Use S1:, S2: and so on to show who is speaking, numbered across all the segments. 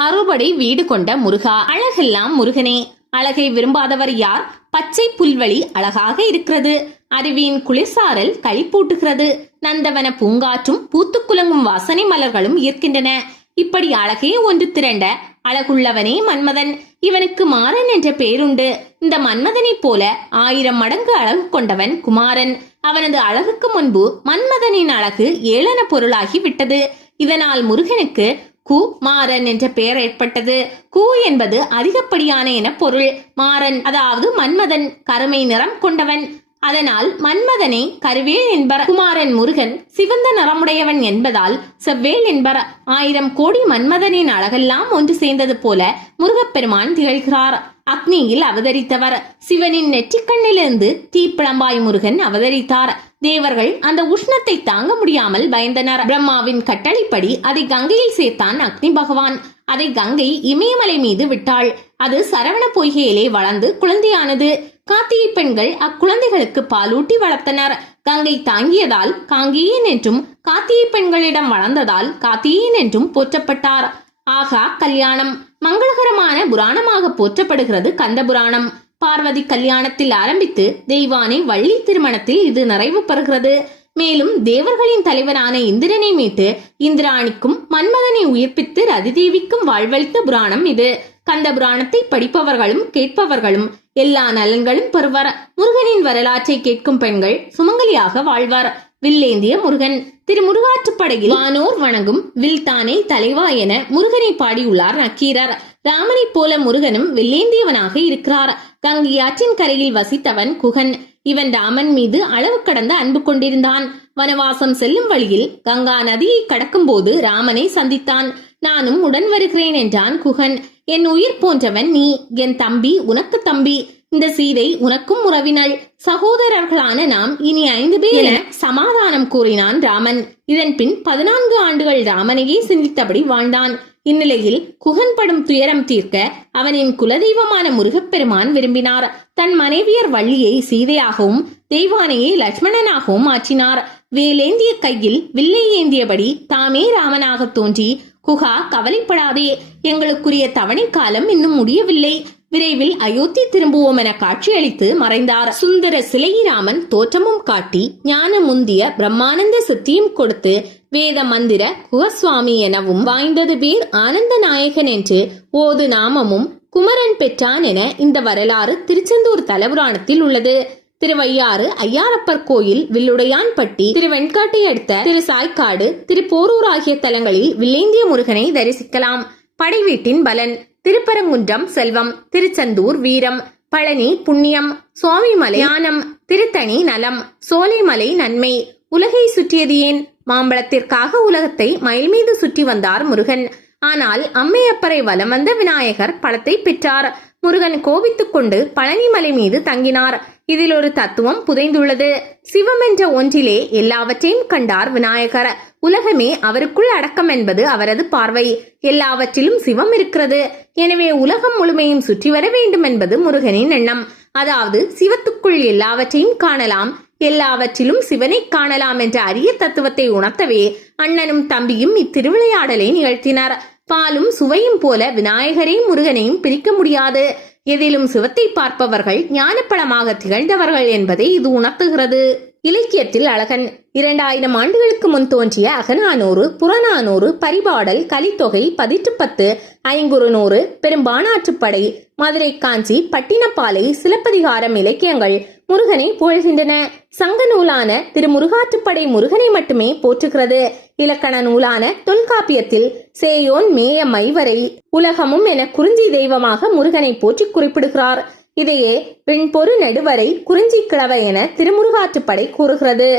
S1: அறுபடை வீடு கொண்ட முருகா. அழகெல்லாம் முருகனே. அழகை விரும்பாதவர் யார்? பச்சை புல்வெளி அழகாக இருக்கிறது. அருவியின் குளிர்சாரல் களிப்பூட்டுகிறது நந்தவன பூங்காற்றும் பூத்துக்குலங்கும் வாசனை மலர்களும் ஈர்க்கின்றன. இப்படி அழகே ஒன்று திரண்ட அழகுள்ளவனே மன்மதன். இவனுக்கு மாறன் என்ற பேருண்டு. இந்த மன்மதனைப் போல ஆயிரம் மடங்கு அழகு கொண்டவன் குமாரன். அவனது அழகுக்கு முன்பு மன்மதனின் அழகு ஏளன பொருளாகி விட்டது. இதனால் முருகனுக்கு கு மாறன் என்ற பெயர் ஏற்பட்டது. கு என்பது அதிகப்படியான என பொருள். மாறன் அதாவது மன்மதன் கருமை நிறம் கொண்டவன். அதனால் மன்மதனை கருவேல் என்பர். குமாரன் முருகன் சிவந்த நிறமுடையவன் என்பதால் செவ்வேல் என்பர். ஆயிரம் கோடி மன்மதனின் அழகெல்லாம் ஒன்று சேர்ந்தது போல முருகப்பெருமான் திகழ்கிறார். அக்னியில் அவதரித்தவர். சிவனின் நெற்றிக்கண்ணிலிருந்து தீப்பிழம்பாய் முருகன் அவதரித்தார். தேவர்கள் அந்த உஷ்ணத்தை தாங்க முடியாமல் பயந்தனர். பிரம்மாவின் கட்டளைப்படி அதை கங்கையில் சேர்த்தான் அக்னி பகவான். அதை கங்கை இமயமலை மீது விட்டாள். அது சரவண பொய்கையிலே வளர்ந்து குழந்தையானது. கார்த்திகை பெண்கள் அக்குழந்தைகளுக்கு பாலூட்டி வளர்த்தனர். கங்கை தாங்கியதால் காங்கேயன் என்றும் கார்த்திகை பெண்களிடம் வளர்ந்ததால் காத்தியன் என்றும் போற்றப்பட்டார். ஆகா கல்யாணம் மங்களகரமான புராணமாக போற்றப்படுகிறது கந்த புராணம். பார்வதி கல்யாணத்தில் ஆரம்பித்து தெய்வானை வள்ளி திருமணத்தில் இது நிறைவு பெறுகிறது. மேலும் தேவர்களின் தலைவரான இந்திரனை மீட்டு இந்திராணிக்கும் மன்மதனை உயிர்ப்பித்து ரதிதேவிக்கும் வாழ்வளித்த புராணம் இது. கந்த புராணத்தை படிப்பவர்களும் கேட்பவர்களும் எல்லா நலன்களும் பெறுவர். முருகனின் வரலாற்றை கேட்கும் பெண்கள் சுமங்கலியாக வாழ்வார். வில்லேந்திய முருகன். திரு முருகாற்றுப்படையில் வானோர் வணங்கும் வில் தானே தலைவா என முருகனை பாடியுள்ளார் நக்கீரர். ராமனை போல முருகனும் வில்லேந்தியவனாக இருக்கிறார். கங்கை ஆற்றின் கரையில் வசித்தவன் குகன். இவன் ராமன் மீது அளவு கடந்த அன்பு கொண்டிருந்தான். வனவாசம் செல்லும் வழியில் கங்கா நதியை கடக்கும் போது ராமனை சந்தித்தான். நானும் உடன் வருகிறேன் என்றான் குகன். என் உயிர் போன்றவன் நீ. என் தம்பி உனக்கு தம்பி. இந்த சீதை உனக்கும் உறவினள். சகோதரர்களான நாம் இனி ஐந்து பேர் என சமாதானம் கூறினான் ராமன். இதன் பின் பதினான்கு ஆண்டுகள் ராமனையே சிந்தித்தபடி வாழ்ந்தான். இந்நிலையில் குகன் படும் துயரம் தீர்க்க அவனின் குலதெய்வமான முருகப்பெருமான் விரும்பினார். தன் மனைவியர் வள்ளியை சீதையாகவும் தெய்வானையை லட்சுமணனாகவும் மாற்றினார் வேலேந்திய கையில் வில்லை ஏந்தியபடி தாமே ராமனாக தோன்றி குகா கவலைப்படாதே. எங்களுக்குரிய தவணை காலம் இன்னும் முடியவில்லை. விரைவில் அயோத்தி திரும்புவோம் என காட்சியளித்து மறைந்தார். சுந்தர சிலையிராமன் தோற்றமும் காட்டி ஞான முந்திய பிரம்மானந்த சித்தியும் கொடுத்து வேத மந்திர குகசுவாமி எனவும் வாய்ந்தது பேர் ஆனந்த நாயகன் என்று ஓது நாமமும் குமரன் பெற்றான் என இந்த வரலாறு திருச்செந்தூர் தலபுராணத்தில் உள்ளது. திருவையாறு ஐயாரப்பர் கோயில் வில்லுடையான்பட்டி திரு வெண்காட்டை அடுத்த திரு சாய்க்காடு திரு போரூர் ஆகிய தலங்களில் வில்லேந்திய முருகனை தரிசிக்கலாம். படைவீட்டின் பலன். திருப்பரங்குன்றம் செல்வம் திருச்செந்தூர் வீரம் பழனி புண்ணியம் சுவாமிமலை ஞானம் திருத்தணி நலம் சோலைமலை நன்மை. உலகை சுற்றியது ஏன்? மாம்பழத்திற்காக உலகத்தை மயில் மீது சுற்றி வந்தார் முருகன். ஆனால் அம்மையப்பரை வலம் வந்த விநாயகர் பழத்தை பெற்றார். முருகன் கோபித்துக் கொண்டு பழனிமலை மீது தங்கினார். இதில் ஒரு தத்துவம் புதைந்துள்ளது. சிவம் என்ற ஒன்றிலே எல்லாவற்றையும் கண்டார் விநாயகர். உலகமே அவருக்குள் அடக்கம் என்பது அவரது பார்வை. எல்லாவற்றிலும் சிவம் இருக்கிறது. எனவே உலகம் முழுமையும் சுற்றி வர வேண்டும் என்பது முருகனின் எண்ணம். அதாவது சிவத்துக்குள் எல்லாவற்றையும் காணலாம். எல்லாவற்றிலும் சிவனை காணலாம் என்ற அரிய தத்துவத்தை உணர்த்தவே அண்ணனும் தம்பியும் இத்திருவிளையாடலை நிகழ்த்தினர். பாலும் சுவையும் போல விநாயகரையும் முருகனையும் பிரிக்க முடியாது. எதிலும் சிவத்தை பார்ப்பவர்கள் ஞானப்பழமாக திகழ்ந்தவர்கள் என்பதை இது உணர்த்துகிறது. இலக்கியத்தில் அழகன் இரண்டாயிரம் ஆண்டுகளுக்கு முன் தோன்றிய அகநானூறு புறநானூறு பரிபாடல் கலித்தொகை பதிற்றுப்பத்து ஐங்குறுநூறு பெரும்பானாற்றுப்படை மதுரை காஞ்சி பட்டினப்பாலை சிலப்பதிகாரம் இலக்கியங்கள் முருகனை புகழ்கின்றன. சங்க நூலான திரு முருகாற்றுப்படை முருகனை மட்டுமே போற்றுகிறது. இலக்கண நூலான தொல்காப்பியத்தில் சேயோன் மேய மைவரை உலகமும் என குறிஞ்சி தெய்வமாக முருகனை போற்றி குறிப்பிடுகிறார். இதையே பெண்பொரு நெடுவரை குறிஞ்சி கிழவை என திருமுருகாற்றுப்படை கூறுகிறது.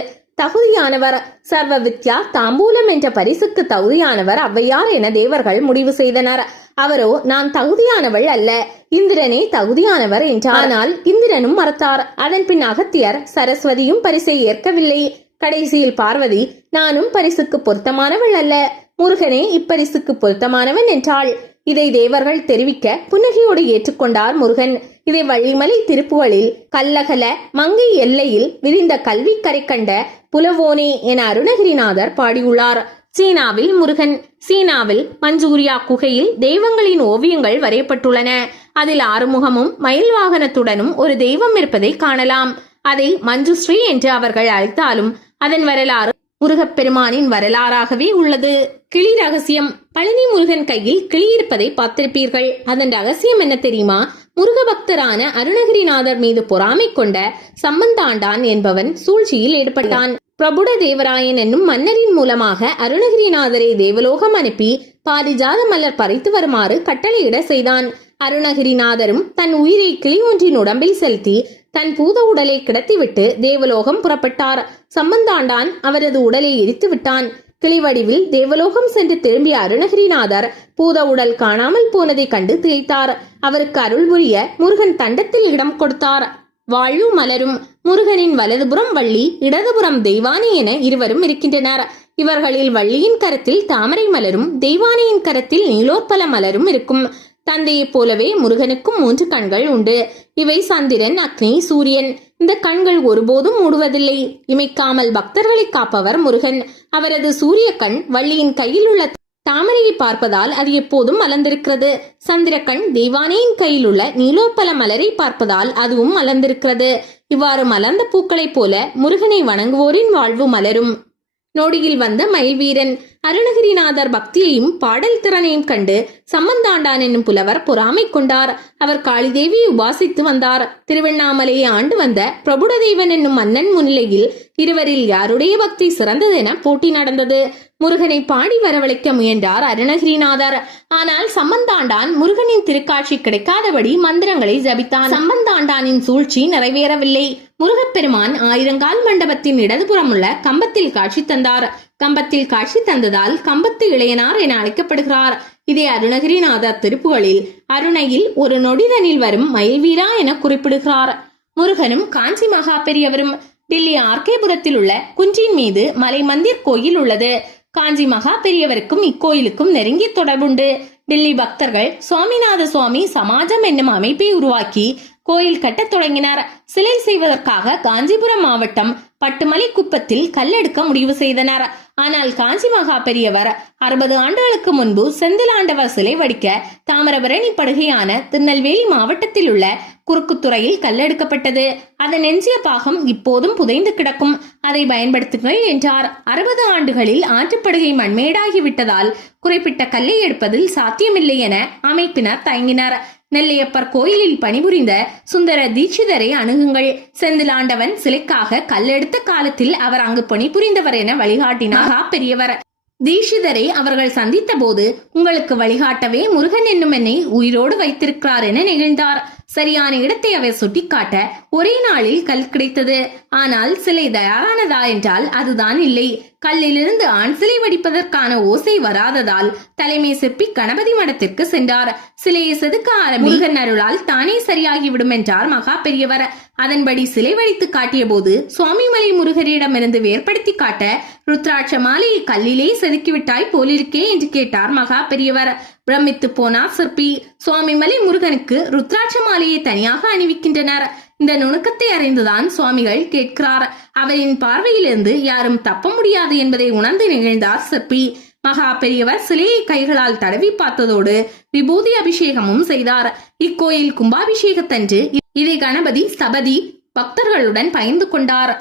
S1: தகுதியானவர் சர்வ வித்யா தாம்பூலம் என்ற பரிசுக்கு தகுதியானவர் ஔவையார் என தேவர்கள் முடிவு செய்தனர். அவரோ நான் தகுதியானவள் அல்ல இந்திரனே தகுதியானவர் என்றார். ஆனால் இந்திரனும் மறுத்தார். அதன் பின் அகத்தியர் சரஸ்வதியும் பரிசை ஏற்கவில்லை. கடைசியில் பார்வதி நானும் பரிசுக்கு பொருத்தமானவள் அல்ல. முருகனே இப்பரிசுக்கு பொருத்தமானவன் என்றாள். இதை தேவர்கள் தெரிவிக்க புன்னகையோடு ஏற்றுக்கொண்டார் முருகன். இதை வள்ளிமலை திருப்புகளில் கல்லகல மங்கை எல்லையில் விரிந்த கல்வி கரை கண்ட புலவோனே என அருணகிரிநாதர் பாடியுள்ளார். சீனாவில் முருகன். சீனாவில் மஞ்சூரியா குகையில் தெய்வங்களின் ஓவியங்கள் வரையப்பட்டுள்ளன. அதில் ஆறுமுகமும் மயில் வாகனத்துடனும் ஒரு தெய்வம் இருப்பதை காணலாம். அதை மஞ்சுஸ்ரீ என்று அவர்கள் அழைத்தாலும் அதன் வரலாறு முருகப்பெருமானின் வரலாறாகவே உள்ளது. கிளி ரகசியம். பழனி முருகன் கையில் கிளி இருப்பதை பார்த்திருப்பீர்கள். அதன் ரகசியம் என்ன தெரியுமா? முருக பக்தரான அருணகிரிநாதர் மீது பொறாமை கொண்ட சம்பந்தாண்டான் என்பவன் சூழ்ச்சியில் ஈடுபட்டான். பிரபுட தேவராயன் என்னும் மன்னரின் மூலமாக அருணகிரிநாதரை தேவலோகம் அனுப்பி பாரிஜாத மலர் பறித்து வருமாறு கட்டளையிட செய்தான். அருணகிரிநாதரும் தன் உயிரை கிளி ஒன்றின் உடம்பில் செலுத்தி தன் பூத உடலை கிடத்திவிட்டு தேவலோகம் புறப்பட்டார். சம்பந்தாண்டான் அவரது உடலை எரித்து விட்டான். கிளிவடிவில் தேவலோகம் சென்று திரும்பிய அருணகிரிநாதர் பூத உடல் காணாமல் போனதை கண்டு திகைத்தார். அவருக்கு அருள் புரிய முருகன் தண்டத்தில் இடம் கொடுத்தார். வாழ்வு மலரும் முருகனின் வலதுபுறம் வள்ளி இடதுபுறம் தெய்வானி என இருவரும் இருக்கின்றனர். இவர்களில் வள்ளியின் கரத்தில் தாமரை மலரும் தெய்வானியின் கரத்தில் நீலோற்பல மலரும் இருக்கும். தந்தையைப் போலவே முருகனுக்கும் மூன்று கண்கள் உண்டு. இவை சந்திரன் அக்னி சூரியன். இந்த கண்கள் ஒருபோதும் மூடுவதில்லை. இமைக்காமல் பக்தர்களை காப்பவர் முருகன். அவரது சூரிய கண் வள்ளியின் கையில் உள்ள தாமரையை பார்ப்பதால் அது எப்போதும் மலர்ந்திருக்கிறது. சந்திரக்கண் தெய்வானையின் கையில் உள்ள நீலோப்பல மலரை பார்ப்பதால் அதுவும் மலர்ந்திருக்கிறது. இவ்வாறு மலர்ந்த பூக்களைப் போல முருகனை வணங்குவோரின் வாழ்வு மலரும். நொடியில் வந்த மயில்வீரன் அருணகிரிநாதர் பக்தியையும் பாடல் திறனையும் கண்டு சம்பந்தாண்டான் என்னும் புலவர் பொறாமை கொண்டார். அவர் காளிதேவியை உபாசித்து வந்தார். திருவண்ணாமலையை ஆண்டு வந்த பிரபுடதேவன் என்னும் மன்னன் முன்னிலையில் இருவரில் யாருடைய பக்தி சிறந்ததென போட்டி நடந்தது. முருகனை பாடி வரவழைக்க முயன்றார் அருணகிரிநாதர். ஆனால் சம்பந்தாண்டான் முருகனின் திருக்காட்சி கிடைக்காதபடி மந்திரங்களை ஜபித்தான். சம்பந்தாண்டானின் சூழ்ச்சி நிறைவேறவில்லை. முருகப்பெருமான் ஆயிரங்கால் மண்டபத்தின் இடதுபுறம் உள்ள கம்பத்தில் காட்சி தந்தார். கம்பத்தில் காட்சி தந்ததால் கம்பத்து இளையனார் என அழைக்கப்படுகிறார். இதே அருணகிரிநாதர் திருப்புகளில் அருணையில் ஒரு நொடிதனில் வரும் மயில்வீரா என குறிப்பிடுகிறார். முருகனும் காஞ்சி மகா பெரியவரும் டில்லி ஆர்கேபுரத்தில் உள்ள குன்றின் மீது மலை மந்திர் கோயில் உள்ளது. காஞ்சி மகா பெரியவருக்கும் இக்கோயிலுக்கும் நெருங்கிய தொடர்புண்டு. டில்லி பக்தர்கள் சுவாமிநாத சுவாமி சமாஜம் என்னும் அமைப்பை உருவாக்கி கோயில் கட்டத் தொடங்கினார். சிலை செய்வதற்காக காஞ்சிபுரம் மாவட்டம் பட்டுமலை குப்பத்தில் கல்லெடுக்க முடிவு செய்தனர். ஆனால் காஞ்சி மகா பெரியவர் அறுபது ஆண்டுகளுக்கு முன்பு செந்திலாண்டவர் சிலை வடிக்க தாமிரபரணி படுகையான திருநெல்வேலி மாவட்டத்தில் உள்ள குறுக்குத்துறையில் கல்லெடுக்கப்பட்டது. அதன் எஞ்சிய பாகம் இப்போதும் புதைந்து கிடக்கும். அதை பயன்படுத்துங்கள் என்றார். அறுபது ஆண்டுகளில் ஆற்றுப்படுகை மண்மேடாகிவிட்டதால் குறிப்பிட்ட கல்லை எடுப்பதில் சாத்தியமில்லை என அமைப்பினர் தயங்கினர். நெல்லையப்பர் கோயிலில் பணிபுரிந்த சுந்தர தீட்சிதரை அணுகுங்கள். செந்திலாண்டவன் சிலைக்காக கல்லெடுத்த காலத்தில் அவர் அங்கு பணிபுரிந்தவர் என வழிகாட்டினார். பெரியவர். தீட்சிதரை அவர்கள் சந்தித்த போது உங்களுக்கு வழிகாட்டவே முருகன் என்னும் என்னை உயிரோடு வைத்திருக்கிறார் என நெகிழ்ந்தார். சரியான இடத்தை அவர் சுட்டிக்காட்ட ஒரே நாளில் கல் கிடைத்தது. ஆனால் சிலை தயாரானதா என்றால் அதுதான் இல்லை. கல்லிலிருந்து ஆண் சிலை வடிப்பதற்கான ஓசை வராததால் தலைமை சிற்பி கணபதி மடத்திற்கு சென்றார். சிலையை செதுக்க ஆரம்பிகன் அருளால் தானே சரியாகிவிடும் என்றார் மகா பெரியவர். அதன்படி சிலை வடித்து காட்டிய போது சுவாமிமலை முருகரிடமிருந்து வேறுபடுத்தி காட்ட ருத்ராட்ச மாலையை கல்லிலே செதுக்கிவிட்டாய் போலிருக்கே என்று கேட்டார் மகா பெரியவர். பிரமித்து போனார் சிற்பி சுவாமி மலை முருகனுக்கு ருத்ராட்ச மாலையை தனியாக அணிவிக்கின்றனர். இந்த நுணுக்கத்தை அறிந்துதான் சுவாமிகள் கேட்கிறார். அவரின் பார்வையிலிருந்து யாரும் தப்ப முடியாது என்பதை உணர்ந்து நிகழ்ந்தார் சிற்பி. மகா பெரியவர் சிலையை கைகளால் தடவி பார்த்ததோடு விபூதி அபிஷேகமும் செய்தார். இக்கோயில் கும்பாபிஷேகத்தன்று இதை கணபதி சபதி பக்தர்களுடன் பயந்து கொண்டார்.